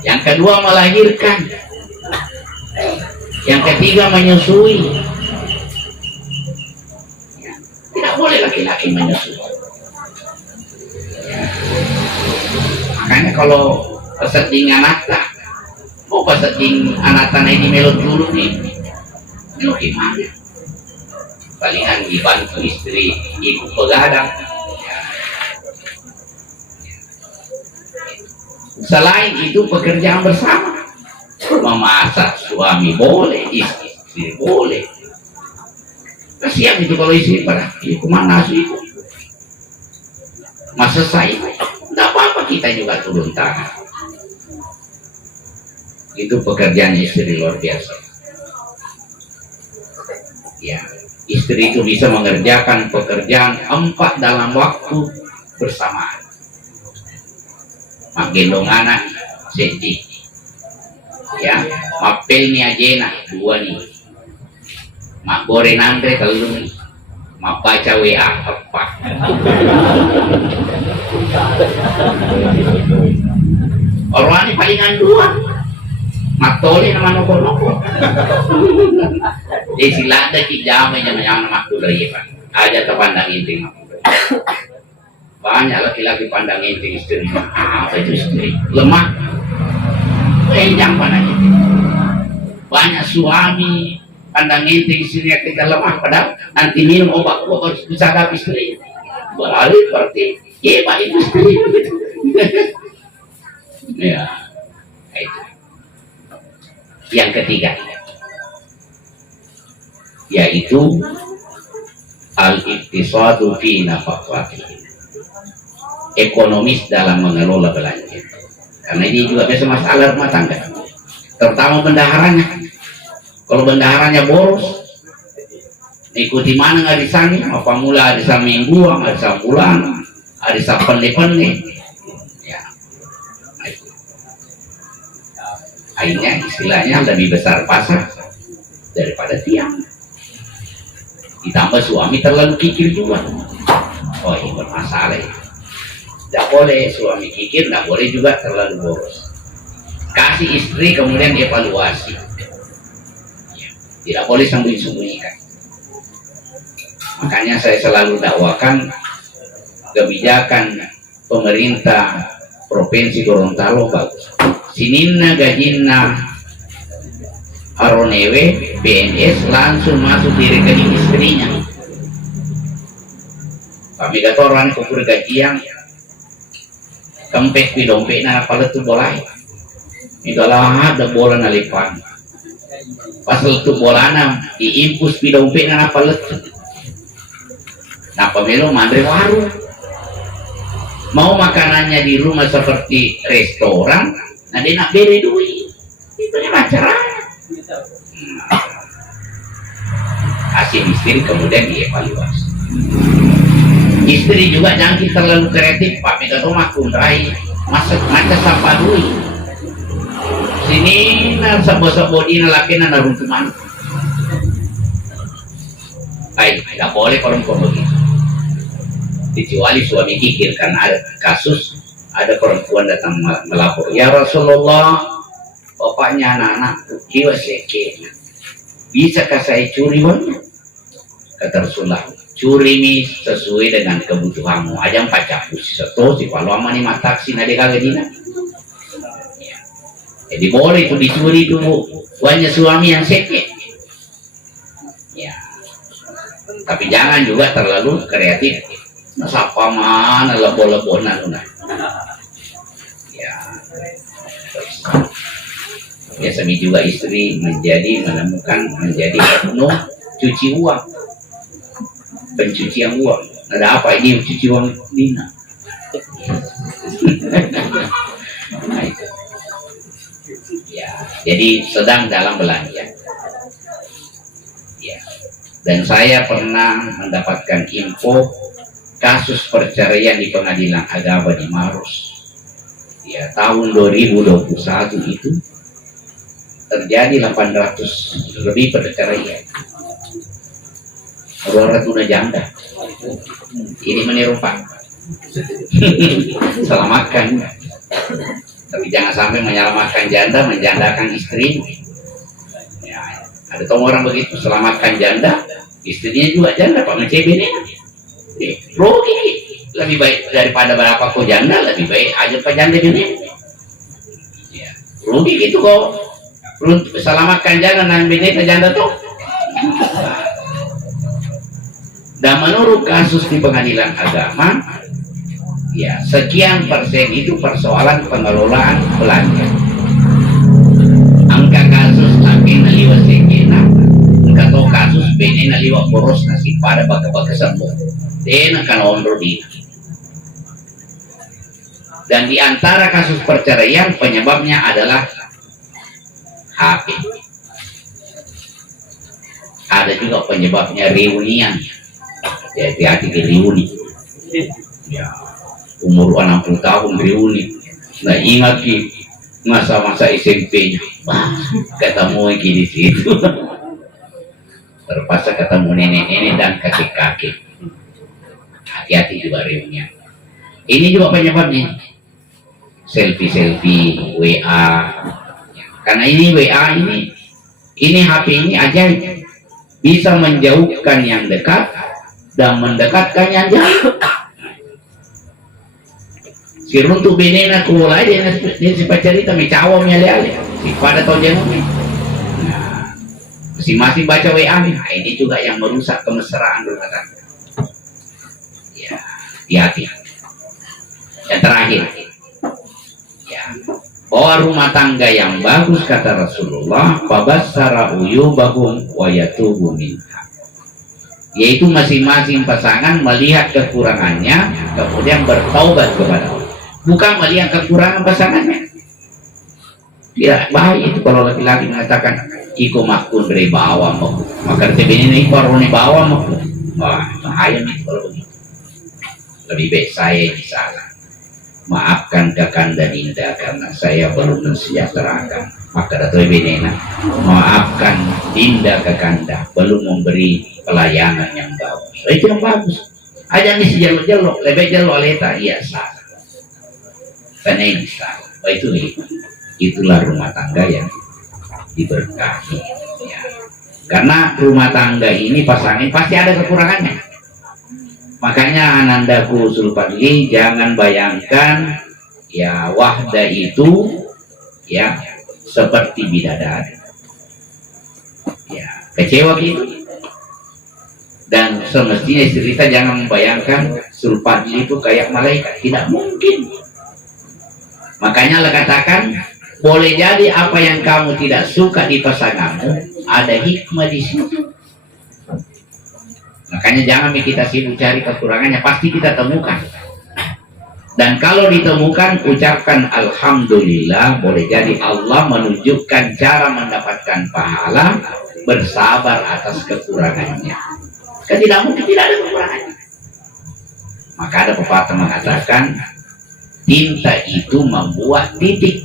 Yang kedua, melahirkan. Yang ketiga, menyusui. Tidak boleh laki-laki menyusui. Makanya kalau peseting anak tak, mau peseting anak tanah ini melot dulu nih, melot gimana? Palingan dibantu istri ibu pegadang. Selain itu pekerjaan bersama. Memasak suami boleh, istri boleh. Kasihan itu kalau istri pada kemana sih itu? Masa saya tidak apa-apa, kita juga turun tangan. Itu pekerjaan istri luar biasa. Ya, istri itu bisa mengerjakan pekerjaan 4 dalam waktu bersamaan. Mak gendong anak sedih. Ya, mapel ni ajena 2 nih. Mak goreng Andre telu nih. Mak baca WA 4. Orang ini palingan 2. Mak toli nama noko-noko. Di silada ki jamai yang nama kudari Pak. Aja terpandang inting. Banyak laki-laki pandang inting istri. Apa itu istri? Lemah. Yang mana itu? Banyak suami pandang inting istrinya ketika lemah, padahal nanti minum obat harus disadap istri. Balik berarti hebat itu istri. Ya, itu. Yang ketiga, yaitu al-iktisadu fi nafaqatihi, ekonomis dalam mengelola belanja. Karena ini juga biasa masalah rumah tangga, terutama bendaharanya. Kalau bendaharanya boros, ikuti mana nggak disani, apa mula ada mingguan, ada bulan, ada pende-pende. Ya, akhirnya istilahnya lebih besar pasar daripada tiang. Ditambah suami terlalu kikir juga. Oh, ini bermasalah. Tidak boleh suami kikir, tidak boleh juga terlalu boros. Kasih istri kemudian evaluasi. Tidak boleh sembunyi-sembunyikan. Makanya saya selalu dakwakan kebijakan pemerintah Provinsi Gorontalo bagus. Sininna gajinna aronewe BNS langsung masuk di rekening istrinya. Kami kata orang kukur gajian kempek di dompet na pala tu bolai. Itu lah ada bola nalipan. Pasal tu bola na diimpus di dompet na pala tu. Nah pemelo mandre waru. Mau makanannya di rumah seperti restoran, nah dia nak beri duit. Itu nih caranya. Hasil istri kemudian dievaluasi. Istri juga jangan terlalu kreatif, Pak. Kita tuh makun rai, masak sampah duit. Sini nah sebo-sebo di laki na narung teman. Baik, tidak boleh perempuan begitu. Kecuali suami kikir, karena ada kasus ada perempuan datang melapor, ya Rasulullah, bapaknya anak-anakku jiwa sakit, bisakah saya curi uangnya? Kata Rasulullah, curi ini sesuai dengan kebutuhanmu. Aja pacak seto si kalau amani mataksi nade kagak dina. Jadi boleh itu dicuri dulu uangnya suami yang sakit. Ya. Tapi jangan juga terlalu kreatif. Sapa mana lebo-lebonan nah. Ya. Biasanya juga istri menjadi oknum cuci uang, pencucian uang. Ada apa ini cuci uang dina? Nah, itu. Ya, jadi sedang dalam belanja. Ya. Dan saya pernah mendapatkan info kasus perceraian di pengadilan agama di Maros. Ya, tahun 2021 itu terjadi 800 lebih perceraian. Orang tuna janda. Ini meniru Pak. Selamatkan. Tapi jangan sampai menyelamatkan janda, menjandakan istri. Ya, ada orang begitu, selamatkan janda, istrinya juga janda, Pak, mencebini. Rugi, lebih baik daripada berapa kok janda, lebih baik aja Pak janda ini. Ya, rugi gitu kok. Selamatkan janda dan bini janda tuh. Dan menurut kasus di pengadilan agama, ya sekian persen itu persoalan pengelolaan belanja. Angka kasus laki naliwa sekena, angka to kasus bini naliwa boros nasi pada baka-baka sembuh. Dia akan onro di. Dan di antara kasus perceraian penyebabnya adalah HP. Ada juga penyebabnya reunian. Hati-hati ke reuni. Ya, umur 60 tahun reuni. Nah ingat ki masa-masa SMP-nya. Ketemu lagi di situ. Terpaksa ketemu nenek-nenek dan kakek-kakek. Hati-hati juga reunian. Ini juga penyebabnya. Selfie-selfie, WA. Karena ini WA ini HP ini aja bisa menjauhkan yang dekat dan mendekatkan yang jauh. Si runtuh benena kulah dia si pacarita mi cawam ya le si pada tau jangan. Nah, masing-masing baca WA nih. Nah, ini juga yang merusak kemesraan rumah tangga. Ya, hati-hati. Yang terakhir, ya, bahwa rumah tangga yang bagus kata Rasulullah, fabassara uyubahum wa yatubu minha. Yaitu masing-masing pasangan melihat kekurangannya kemudian bertaubat kepada Allah. Bukan melihat kekurangan pasangannya. Tidak baik itu kalau laki-laki mengatakan iko makun dari bawah mau maka ini korone bawah mau. Wah, bahaya nih kalau begitu. Lebih baik saya disalah. Maafkan Kakanda Dinda karena saya belum mensejahterakan. Maka Dato' Benena, maafkan Dinda Kakanda belum memberi pelayanan yang bagus. Itu yang bagus. Aja nih si jelok-jelok, lebih jelok leta, iya salah. Karena ini salah. Itulah rumah tangga yang diberkahi. Ya. Karena rumah tangga ini pasangan pasti ada kekurangannya. Makanya Anandaku Sulpadli jangan bayangkan ya wahda itu ya seperti bidadari. Ya, kecewa gitu. Dan semestinya istri kita jangan membayangkan Sulpadli itu kayak malaikat, tidak mungkin. Makanya Allah katakan boleh jadi apa yang kamu tidak suka di pasanganmu ada hikmah di situ. Makanya jangan kita sibuk cari kekurangannya, pasti kita temukan. Dan kalau ditemukan, ucapkan alhamdulillah. Boleh jadi Allah menunjukkan cara mendapatkan pahala, bersabar atas kekurangannya. Kan tidak mungkin tidak ada kekurangannya. Maka ada pepatah mengatakan, tinta itu membuat titik.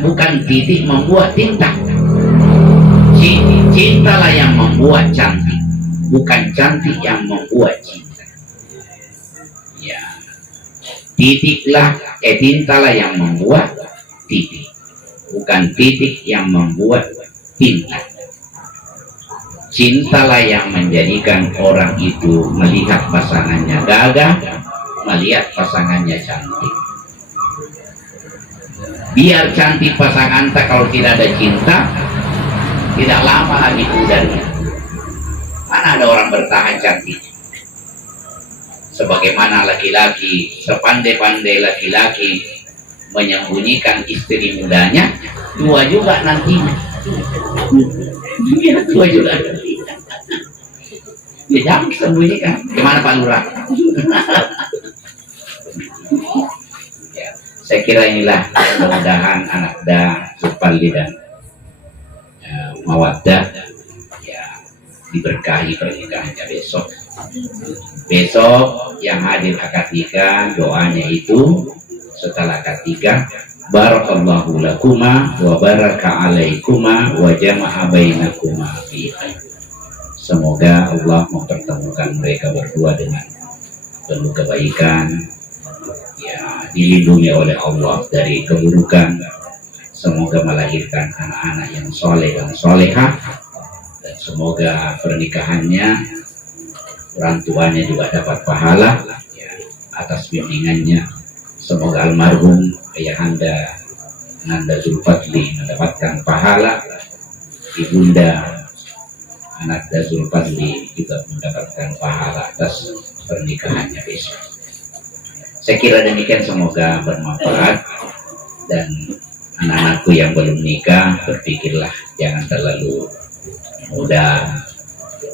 Bukan titik membuat tinta. Cintalah yang membuat cantik, bukan cantik yang membuat cinta. Ya. Tintalah yang membuat titik, bukan titik yang membuat tinta. Cintalah yang menjadikan orang itu melihat pasangannya gagah, melihat pasangannya cantik. Biar cantik pasangan tak, kalau tidak ada cinta, tidak lama lagi pudarnya. Mana ada orang bertahan cantik? Sebagaimana laki-laki, sepandai-pandai laki-laki menyembunyikan istri mudanya, tua juga nantinya. Dia tua juga nantinya. Dia jangan sembunyikan. Gimana Pak Lurah? Ya, saya kira inilah mudah-mudahan anak Zulfadli dan Mawaddah ya diberkahi pernikahannya besok. Besok yang hadir akad nikah, doanya itu setelah akad nikah, barakallahu lakuma wa baraka alaikuma wa jama'a bainakuma fi khair. Semoga Allah mempertemukan mereka berdua dengan penuh kebaikan, ya, dilindungi oleh Allah dari keburukan. Semoga melahirkan anak-anak yang soleh dan solehah, dan semoga pernikahannya orang tuanya juga dapat pahala ya, atas bimbingannya. Semoga almarhum ayahanda Nanda Zulfadli mendapatkan pahala, ibunda Nanda Zulfadli juga mendapatkan pahala atas pernikahannya besok. Saya kira demikian, semoga bermanfaat. Dan anak-anakku yang belum nikah, berpikirlah jangan terlalu muda,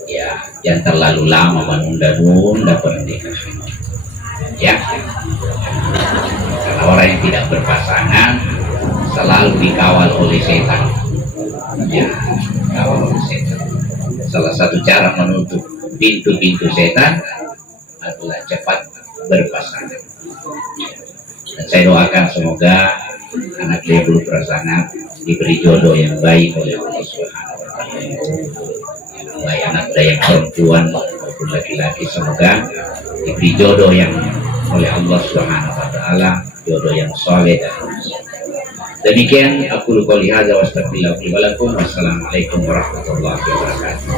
ya, jangan terlalu lama menunda-nunda pernikahan, ya. Karena orang yang tidak berpasangan selalu dikawal oleh setan, ya, dikawal oleh setan. Salah satu cara menutup pintu-pintu setan adalah cepat berpasangan. Dan saya doakan semoga anak dia belum berpasangan diberi jodoh yang baik oleh Allah Subhanahu wa Ta'ala. Baik anak dia yang perempuan maupun laki-laki, semoga diberi jodoh yang oleh Allah Subhanahu wa Ta'ala, jodoh yang soleh dan demikian. Aku qouli hadza wa astaghfirullahi wa lakum. Wassalamualaikum warahmatullahi wabarakatuh.